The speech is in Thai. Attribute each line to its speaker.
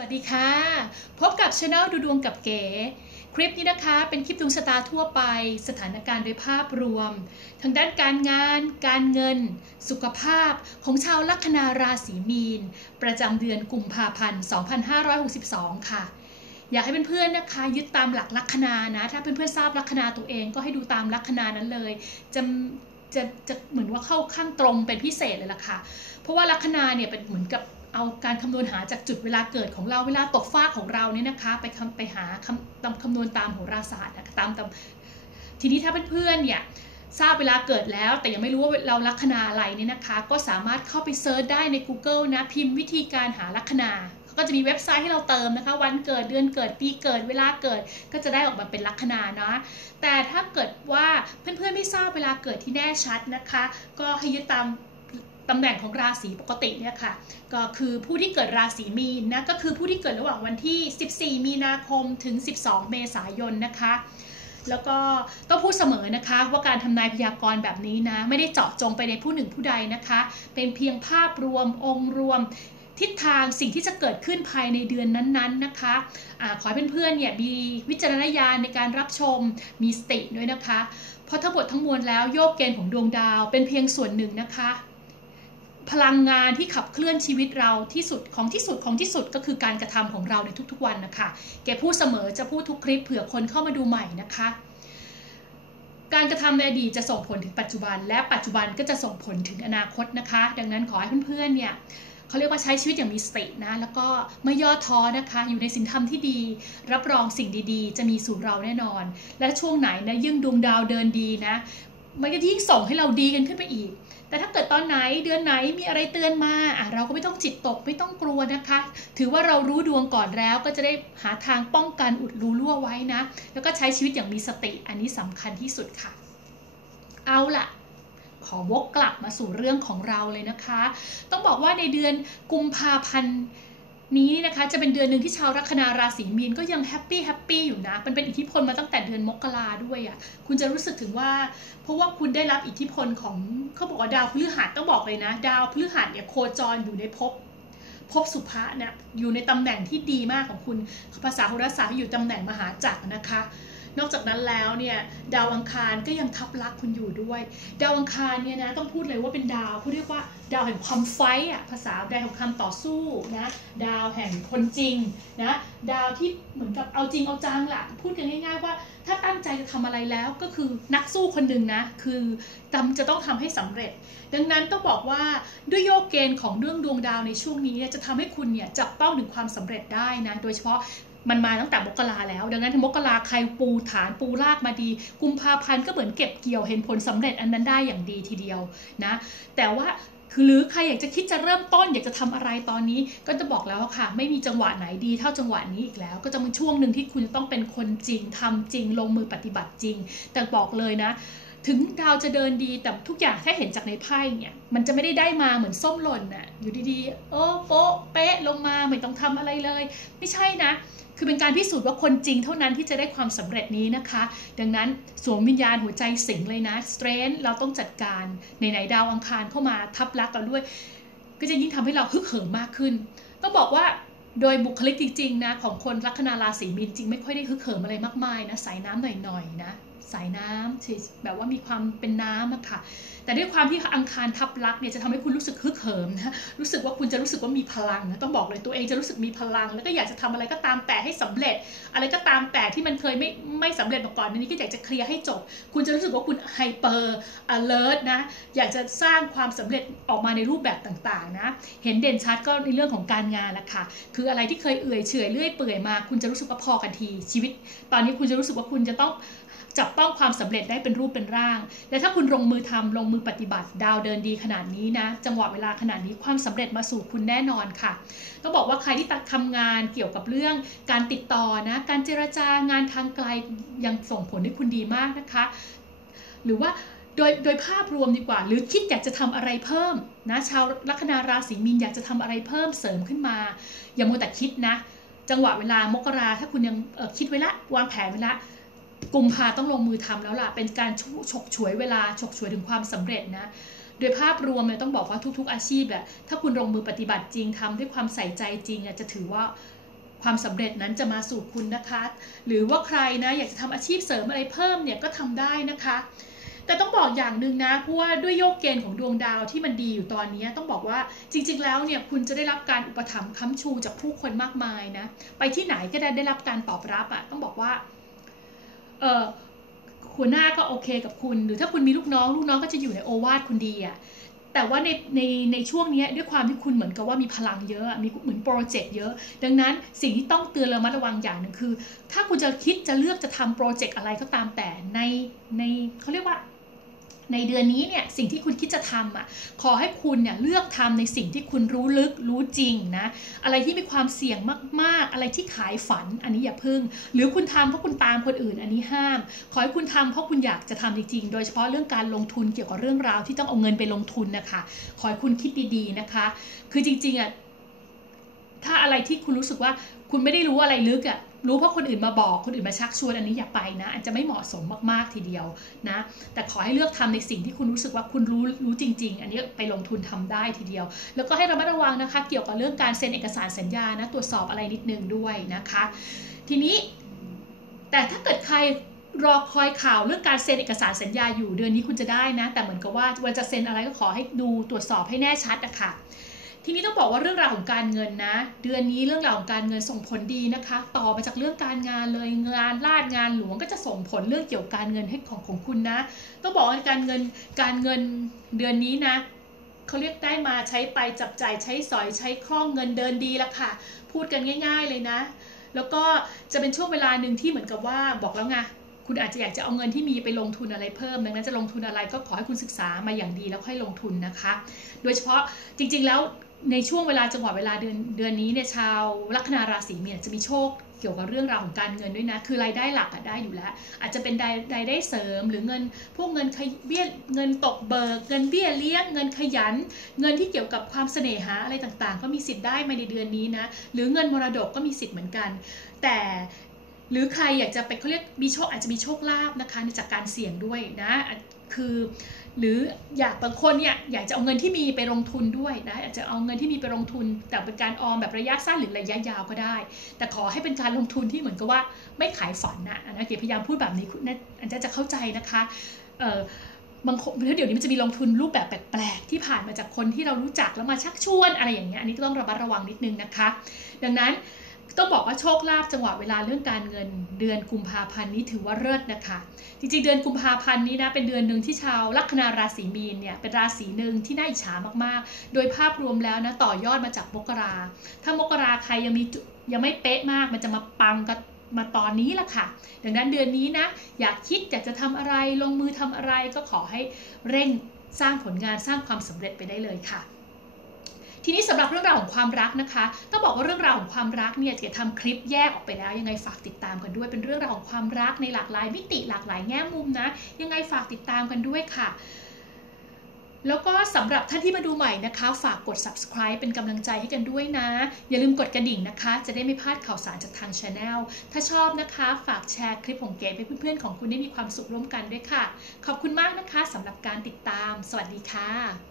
Speaker 1: สวัสดีค่ะ พบกับช anel ดูดวงกับเก๋ คลิปนี้นะคะเป็นคลิปดวงชะตาทั่วไป สถานการณ์โดยภาพรวม ทางด้านการงาน การเงิน สุขภาพของชาวลัคนาราศีมีน ประจำเดือนกุมภาพันธ์ 2562 ค่ะ อยากให้เพื่อนๆนะคะ ยึดตามหลักลัคนานะ ถ้าเพื่อนๆทราบลัคนาตัวเองก็ให้ดูตามลัคนานั้นเลย จะจะจะเหมือนว่าเข้าข้างตรงเป็นพิเศษเลยล่ะค่ะ เพราะว่าลัคนาเนี่ยเป็นเหมือนกับ เอาการคำนวณหาจากจุดเวลาเกิดของเราเวลาตกฟากของเราเนี่ยนะคะ ไปคำไปหาคำตามคำนวณตามโหราศาสตร์ตามตามทีนี้ถ้าเพื่อนๆเนี่ยทราบเวลาเกิดแล้ว แต่ยังไม่รู้ว่าเราลัคนาอะไรเนี่ยนะคะ ก็สามารถเข้าไปเซิร์ชได้ใน Google นะ พิมพ์วิธีการหาลัคนาก็จะมีเว็บไซต์ให้เราเติมนะคะ วันเกิดเดือนเกิดปีเกิดเวลาเกิดก็จะได้ออกมาเป็นลัคนานะแต่ถ้าเกิดว่าเพื่อนๆไม่ทราบเวลาเกิดที่แน่ชัดนะคะ ก็ให้ยึดตาม ตำแหน่งของราศีปกติเนี่ยค่ะก็คือผู้ที่เกิดราศีมีนนะก็คือผู้ที่เกิดระหว่างวันที่ 14 มีนาคมถึง 12 เมษายนนะคะแล้วก็ต้องพูดเสมอนะคะว่าการทำนายพยากรณ์แบบนี้นะ ไม่ได้เจาะจงไปในผู้หนึ่งผู้ใดนะคะ เป็นเพียงภาพรวมองค์รวม ทิศทางสิ่งที่จะเกิดขึ้นภายในเดือนนั้นๆนะคะอะขอให้เพื่อนๆเนี่ยมีวิจารณญาณในการรับชมมีสติด้วยนะคะ เพราะทั้งหมดทั้งมวลแล้วโยกเกณฑ์ของดวงดาวเป็นเพียงส่วนหนึ่งนะคะ พลังงานที่ขับเคลื่อนชีวิตเราที่สุดของที่สุดของที่สุดก็คือการกระทำของเราในทุกๆวันนะคะแกพูดเสมอจะพูดทุกคลิปเผื่อคนเข้ามาดูใหม่นะคะ การกระทำในอดีตจะส่งผลถึงปัจจุบัน และปัจจุบันก็จะส่งผลถึงอนาคตนะคะ ดังนั้นขอให้เพื่อนๆเนี่ยเขาเรียกว่าใช้ชีวิตอย่างมีสตินะ แล้วก็ไม่ย่อท้อนะคะ อยู่ในสิ่งธรรมที่ดี รับรองสิ่งดีๆ จะมีสู่เราแน่นอน และช่วงไหนนะยิ่งดวงดาวเดินดีนะ มันก็ยิ่งส่งให้เราดีกันขึ้นไปอีก แต่ถ้าเกิดตอนไหนเดือนไหนมีอะไรเตือนมาอะเราก็ไม่ต้องจิตตกไม่ต้องกลัวนะคะ ถือว่าเรารู้ดวงก่อนแล้วก็จะได้หาทางป้องกันอุดรูรั่วไว้นะ แล้วก็ใช้ชีวิตอย่างมีสติอันนี้สำคัญที่สุดค่ะ เอาล่ะขอวกกลับมาสู่เรื่องของเราเลยนะคะ ต้องบอกว่าในเดือนกุมภาพันธ์ นี้นะคะจะเป็นเดือนหนึ่งที่ชาวลัคนาราศีมีนก็ยังแฮปปี้แฮปปี้อยู่นะ มันเป็นอิทธิพลมาตั้งแต่เดือนมกราด้วยอะ่ะ คุณจะรู้สึกถึงว่า เพราะว่าคุณได้รับอิทธิพลของเขาบอกว่าดาวพฤหัสต้องบอกเลยนะ ดาวพฤหัสเนี่ยโคจรอยู่ในภพภพสุภะเนี่ยอยู่ในตำแหน่งที่ดีมากของคุณภาษาโหราศาสตร์อยู่ตำแหน่งมหาจักรนะคะ นอกจากนั้นแล้วเนี่ยดาวอังคารก็ยังทับลักคุณอยู่ด้วย ดาวอังคารเนี่ยนะต้องพูดเลยว่าเป็นดาวเขาเรียกว่าดาวแห่งความไฟอะภาษาดาวแห่งความต่อสู้นะดาวแห่งคนจริงนะดาวที่เหมือนกับเอาจริงเอาจังล่ะพูดกันง่าย ๆ ว่า ถ้าตั้งใจจะทำอะไรแล้วก็คือนักสู้คนหนึ่งนะคือจำจะต้องทำให้สำเร็จ ดังนั้นต้องบอกว่าด้วยโยกเกณฑ์ของเรื่องดวงดาวในช่วงนี้จะทำให้คุณเนี่ยจับต้องถึงความสำเร็จได้นะโดยเฉพาะ มันมาตั้งแต่มกราแล้ว ดังนั้นมกราใครปูฐานปูรากมาดี กุมภาพันธ์ก็เหมือนเก็บเกี่ยวเห็นผลสำเร็จอันนั้นได้อย่างดีทีเดียวนะแต่ว่าคือหรือใครอยากจะคิดจะเริ่มต้นอยากจะทำอะไรตอนนี้ก็จะบอกแล้วค่ะ ไม่มีจังหวะไหนดีเท่าจังหวะนี้อีกแล้ว ก็จะมีช่วงหนึ่งที่คุณต้องเป็นคนจริงทำจริง ลงมือปฏิบัติจริง แต่บอกเลยนะ ถึงดาวจะเดินดีแต่ทุกอย่างแค่เห็นจากในไพ่เนี่ย มันจะไม่ได้ได้มาเหมือนส้มหล่นน่ะอยู่ดีๆ โอ้โป๊ะเป๊ะลงมาไม่ต้องทำอะไรเลย ไม่ใช่นะ คือเป็นการพิสูจน์ว่าคนจริงเท่านั้นที่จะได้ความสำเร็จนี้นะคะ ดังนั้นสวมวิญญาณหัวใจสิงเลยนะสเตรนเราต้องจัดการในไหนดาวอังคารเข้ามาทับลักเราด้วย ก็จะยิ่งทำให้เราฮึกเหิมมากขึ้น ต้องบอกว่าโดยบุคลิกจริงๆนะของคนลัคนาราศีมีนจริงไม่ค่อยได้ฮึกเหิมอะไรมากมายนะสายน้ำหน่อยๆนะ สายน้ำแบบว่ามีความเป็นน้ำอะค่ะแต่ด้วยความที่อังคารทับลักเนี่ยจะทำให้คุณรู้สึกฮึกเหิมนะรู้สึกว่าคุณจะรู้สึกว่ามีพลังนะต้องบอกเลยตัวเองจะรู้สึกมีพลัง แล้วก็อยากจะทำอะไรก็ตามแต่ให้สำเร็จ อะไรก็ตามแต่ที่มันเคยไม่ไม่สำเร็จมาก่อนนี้ก็อยากจะเคลียร์ให้จบ คุณจะรู้สึกว่าคุณไฮเปอร์อเลิร์นะอยากจะสร้างความสำเร็จออกมาในรูปแบบต่างๆนะเห็นเด่นชัดก็ในเรื่องของการงานแหละค่ะคืออะไรที่เคยเอื่อยเฉยเลื่อยเปื่อยมา คุณจะรู้สึกว่าพอกันทีชีวิต ตอนนี้คุณจะรู้สึกว่าคุณจะต้อง จับต้องความสำเร็จได้เป็นรูปเป็นร่าง และถ้าคุณลงมือทำลงมือปฏิบัติ ดาวเดินดีขนาดนี้นะ จังหวะเวลาขนาดนี้ความสำเร็จมาสู่คุณแน่นอนค่ะ ต้องบอกว่าใครที่ตัดทำงานเกี่ยวกับเรื่องการติดต่อนะ การเจรจาการทางไกลยังส่งผลให้คุณดีมากนะคะ หรือว่าโดยโดยภาพรวมดีกว่า หรือคิดอยากจะทำอะไรเพิ่มนะชาวลัคนาราศีมีนอยากจะทำอะไรเพิ่มเสริมขึ้นมา อย่ามัวแต่คิดนะ จังหวะเวลามกราถ้าคุณยังคิดไว้ละวางแผนไว้ละ กุมภาต้องลงมือทำแล้วล่ะ เป็นการฉกฉวยเวลาฉกฉวยถึงความสำเร็จนะ โดยภาพรวมเนี่ยต้องบอกว่าทุก ๆ อาชีพแบบถ้าคุณลงมือปฏิบัติจริงทำด้วยความใส่ใจจริงจะถือว่าความสำเร็จนั้นจะมาสู่คุณนะคะ หรือว่าใครนะอยากจะทำอาชีพเสริมอะไรเพิ่มเนี่ยก็ทำได้นะคะ แต่ต้องบอกอย่างหนึ่งนะเพราะว่าด้วยโยกเกณฑ์ของดวงดาวที่มันดีอยู่ตอนนี้ต้องบอกว่าจริง ๆ แล้วเนี่ยคุณจะได้รับการอุปถัมภ์ค้ำชูจากผู้คนมากมายนะ ไปที่ไหนก็ได้ได้รับการตอบรับอะ่ะต้องบอกว่า เออหัวหน้าก็โอเคกับคุณ หรือถ้าคุณมีลูกน้อง ลูกน้องก็จะอยู่ในโอวาทคุณดีอะ่ะแต่ว่าในในในช่วงนี้ด้วยความที่คุณเหมือนกับว่ามีพลังเยอะมีเหมือนโปรเจกต์เยอะ ดังนั้นสิ่งที่ต้องเตือนระมัดระวังอย่างหนึ่งคือ ถ้าคุณจะคิดจะเลือกจะทำโปรเจกต์อะไรก็ตามแต่ในในเขาเรียกว่า ในเดือนนี้เนี่ยสิ่งที่คุณคิดจะทำอะขอให้คุณเนี่ยเลือกทำในสิ่งที่คุณรู้ลึกรู้จริงนะอะไรที่มีความเสี่ยงมากๆ อะไรที่ขายฝันอันนี้อย่าพึ่ง หรือคุณทำเพราะคุณตามคนอื่นอันนี้ห้าม ขอให้คุณทำเพราะคุณอยากจะทำจริงๆโดยเฉพาะเรื่องการลงทุนเกี่ยวกับเรื่องราวที่ต้องเอาเงินไปลงทุนนะคะ ขอให้คุณคิดดีๆนะคะ คือจริงๆอะ ถ้าอะไรที่คุณรู้สึกว่าคุณไม่ได้รู้อะไรลึกอะ่ะรู้เพราะคนอื่นมาบอกคนอื่นมาชักชวนอันนี้อย่าไปนะอาจจะไม่เหมาะสมมากๆทีเดียวนะแต่ขอให้เลือกทำในสิ่งที่คุณรู้สึกว่าคุณรู้รู้จริง ๆ อันนี้ไปลงทุนทำได้ทีเดียว แล้วก็ให้ระมัดระวังนะคะ เกี่ยวกับเรื่องการเซ็นเอกสารสัญญานะตรวจสอบอะไรนิดนึงด้วยนะคะ ทีนี้ แต่ถ้าเกิดใครรอคอยข่าวเรื่องการเซ็นเอกสารสัญญาอยู่เดือนนี้คุณจะได้นะ แต่เหมือนกับว่าวันจะเซ็นอะไรก็ขอให้ดูตรวจสอบให้แน่ชัดนะคะ ทีนี้ต้องบอกว่าเรื่องราวของการเงินนะ เดือนนี้เรื่องราวของการเงินส่งผลดีนะคะ ต่อมาจากเรื่องการงานเลยงานลาดงานหลวงก็จะส่งผลเรื่องเกี่ยวกับการเงินให้ของของคุณนะ ต้องบอกว่าการเงินการเงินเดือนนี้นะเขาเรียกได้มาใช้ไปจับจ่ายใช้สอยใช้คล่องเงินเดินดีละค่ะ พูดกันง่าย ๆเลยนะ แล้วก็จะเป็นช่วงเวลาหนึ่งที่เหมือนกับว่าบอกแล้วไงคุณอาจจะอยากจะเอาเงินที่มีไปลงทุนอะไรเพิ่ม ดังนั้นจะลงทุนอะไรก็ขอให้คุณศึกษามาอย่างดีแล้วค่อยลงทุนนะคะ โดยเฉพาะจริงๆแล้ว ในช่วงเวลาจังหวะเวลาเดือนเดือนนี้เนี่ยชาวลัคนาราศีมีนจะมีโชคเกี่ยวกับเรื่องราวของการเงินด้วยนะ คือรายได้หลักอะได้อยู่แล้ว อาจจะเป็นรายได้เสริมหรือเงิน พวกเงินเบี้ยเงินตกเบิก เงินเบี้ยเลี้ยง เงินขยัน เงินที่เกี่ยวกับความเสน่หาอะไรต่างๆ ก็มีสิทธิ์ได้มาในเดือนนี้นะ หรือเงินมรดกก็มีสิทธิ์เหมือนกัน แต่ หรือใครอยากจะไปเขาเรียกมีโชคอาจจะมีโชคลาภนะคะจากการเสี่ยงด้วยนะคือหรืออยากบางคนเนี่ยอยากจะเอาเงินที่มีไปลงทุนด้วยนะอาจจะเอาเงินที่มีไปลงทุน แต่เป็นการออมแบบระยะสั้นหรือระยะยาวก็ได้ แต่ขอให้เป็นการลงทุนที่เหมือนกับว่าไม่ขายฝันนะนะเดี๋ยวพยายามพูดแบบนี้คุณอาจจะจะเข้าใจนะคะเออบางคนเดี๋ยวนี้มันจะมีลงทุนรูปแบบแปลกๆที่ผ่านมาจากคนที่เรารู้จักแล้วมาชักชวนอะไรอย่างเงี้ยอันนี้ก็ต้องระมัดระวังนิดนึงนะคะ ดังนั้น ต้องบอกว่าโชคลาภจังหวะเวลาเรื่องการเงินเดือนกุมภาพันธ์นี้ถือว่าเลิศนะคะ จริงๆ เดือนกุมภาพันธ์นี้นะเป็นเดือนหนึ่งที่ชาวลัคนาราศีมีนเนี่ยเป็นราศีหนึ่งที่น่าอิจฉามากๆ โดยภาพรวมแล้วนะต่อยอดมาจากมกรา ถ้ามกราใครยังมียังไม่เป๊ะมากมันจะมาปังกับมาตอนนี้ละค่ะ ดังนั้นเดือนนี้นะอยากคิดอยากจะทำอะไรลงมือทำอะไรก็ขอให้เร่งสร้างผลงานสร้างความสำเร็จไปได้เลยค่ะ ทีนี้สำหรับเรื่องราวของความรักนะคะต้องบอกว่าเรื่องราวของความรักเนี่ยจะทำคลิปแยกออกไปแล้วยังไงฝากติดตามกันด้วย เป็นเรื่องราวของความรักในหลากหลายมิติหลากหลายแง่มุมนะ ยังไงฝากติดตามกันด้วยค่ะแล้วก็สำหรับท่านที่มาดูใหม่นะคะ ฝากกด subscribe เป็นกำลังใจให้กันด้วยนะ อย่าลืมกดกระดิ่งนะคะ จะได้ไม่พลาดข่าวสารจากทางช anel ถ้าชอบนะคะ ฝากแชร์คลิปของเก๋ไปเพื่อนๆของคุณได้มีความสุขร่วมกันด้วยค่ะ ขอบคุณมากนะคะสำหรับการติดตาม สวัสดีค่ะ